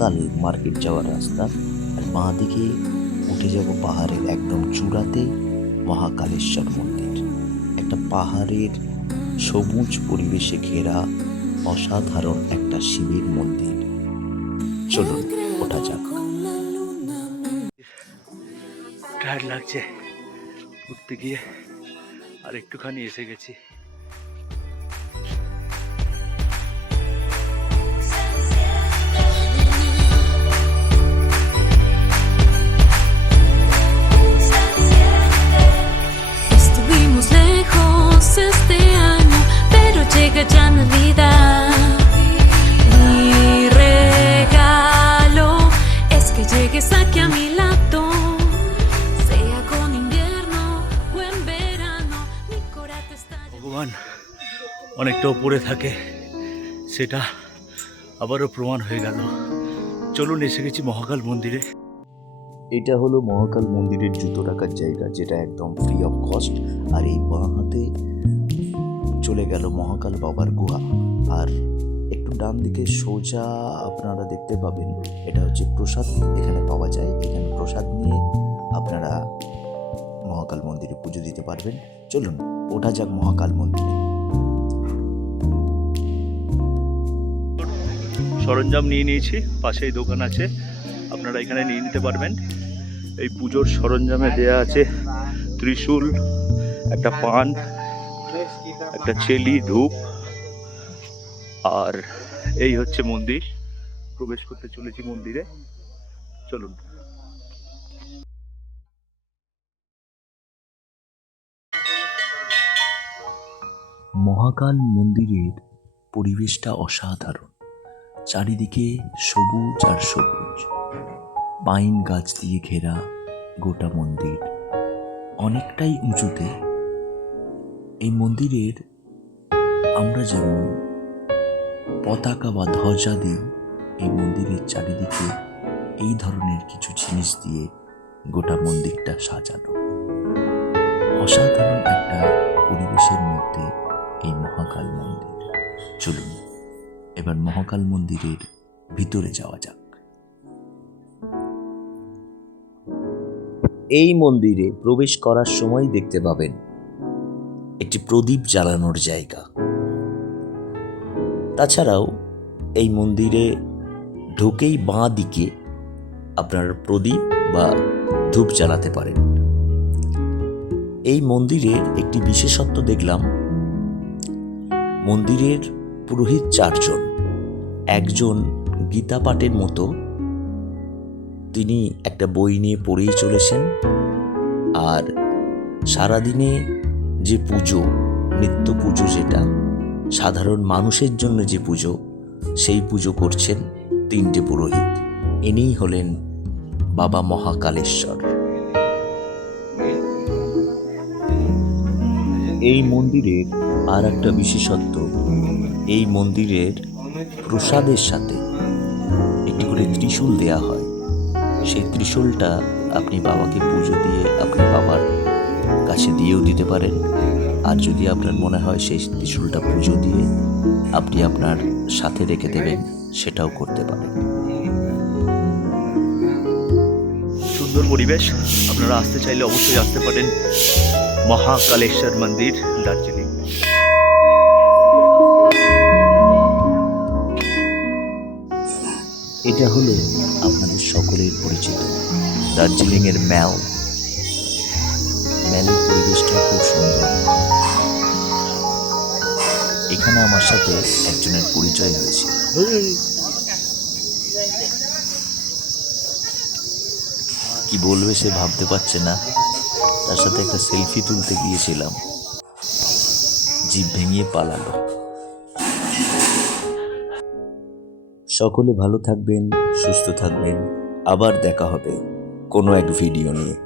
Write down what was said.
মহাকাল market যাওয়ার রাস্তা, আর বাঁ দিকে উঠে যাব পাহাড়ের একদম চূড়াতে মহাকালেশ্বর মন্দির। একটা পাহাড়ের সবুজ পরিবেশে ঘেরা অসাধারণ একটা শিবের মন্দির। চলুন ওঠা যাক। টায়ার্ড লাগছে ঘুরতে গিয়ে, আর একটুখানি এসে গেছি। Estuvimos lejos este año, pero llega ya Navidad. Mi regalo es que llegues aquí a mi lado, sea con invierno o en verano, mi corazón está ভগবান অনেকটা উপরে থাকে, সেটা আবারও প্রমাণ হয়ে গেল। চলুন, এসে গেছি মহাকাল মন্দিরে। এটা হলো মহাকাল মন্দিরের জুতো রাখার জায়গা, যেটা একদম ফ্রি অফ কস্ট। আর এই বাঁ হাতে চলে গেল মহাকাল বাবার গুহা, আর একটু ডান দিকে সোজা আপনারা দেখতে পাবেন এটা হচ্ছে প্রসাদ এখানে পাওয়া যায়। এখানে প্রসাদ নিয়ে আপনারা মহাকাল মন্দিরে পুজো দিতে পারবেন। চলুন ওঠা যাক মহাকাল মন্দিরে। সরঞ্জাম নিয়ে নিয়েছি, পাশেই দোকান আছে, আপনারা এখানে নিয়ে নিতে পারবেন। এই পুজোর সরঞ্জামে দেয়া আছে ত্রিশূল, একটা পান, একটা চেলি, ধূপ, আর এই হচ্ছে মন্দির। প্রবেশ করতে চলেছি মন্দিরে, চলুন। মহাকাল মন্দিরের পরিবেশটা অসাধারণ। চারিদিকে সবুজ আর সবুজ, পাইন গাছ দিয়ে ঘেরা গোটা মন্দির, অনেকটাই উঁচুতে। এই মন্দিরের আমরা যেমন পতাকা বা ধ্বজা দিই, এই মন্দিরের চারিদিকে এই ধরনের কিছু জিনিস দিয়ে গোটা মন্দিরটা সাজানো। অসাধারণ একটা পরিবেশের মধ্যে এই মহাকাল মন্দির। চলুন এবার মহাকাল মন্দিরের ভিতরে যাওয়া যাক। এই মন্দিরে প্রবেশ করার সময় দেখতে পাবেন একটি প্রদীপ জ্বালানোর জায়গা। তাছাড়াও এই মন্দিরে ঢুকেই বাঁ দিকে আপনারা প্রদীপ বা ধূপ জ্বালাতে পারেন। এই মন্দিরের একটি বিশেষত্ব দেখলাম, মন্দিরের পুরোহিত 4 জন। একজন গীতা পাঠের মতো তিনি একটা বই নিয়ে পড়েই চলেছেন, আর সারাদিনে যে পুজো, নিত্য পুজো, যেটা সাধারণ মানুষের জন্য যে পুজো, সেই পুজো করছেন 3টে পুরোহিত। ইনিই হলেন বাবা মহাকালেশ্বর। এই মন্দিরের আর একটা বিশেষত্ব, এই মন্দিরের প্রসাদের সাথে একটি করে ত্রিশূল দেয়া হয়। সেই ত্রিশূলটা আপনি বাবাকে পুজো দিয়ে আপনি বাবার কাছে দিয়েও দিতে পারেন, আর যদি আপনার মনে হয় সেই ত্রিশূলটা পুজো দিয়ে আপনি আপনার সাথে রেখে দেবেন, সেটাও করতে পারেন। সুন্দর পরিবেশ, আপনারা আসতে চাইলে অবশ্যই আসতে পারেন মহাকালেশ্বর মন্দির, দার্জিলিং। এটা হলো আপনাদের সকলের পরিচিত দার্জিলিংয়ের ম্যাল। ম্যালের পরিবেশটা খুব সুন্দর। এখানে আমার সাথে একজনের পরিচয় হয়েছে। কি বলবে সে ভাবতে পারছে না। তার সাথে একটা সেলফি তুলতে গিয়েছিলাম, জিভ ভেঙে পালালো। সকলে ভালো থাকবেন, সুস্থ থাকবেন। আবার দেখা হবে কোনো এক ভিডিও নিয়ে।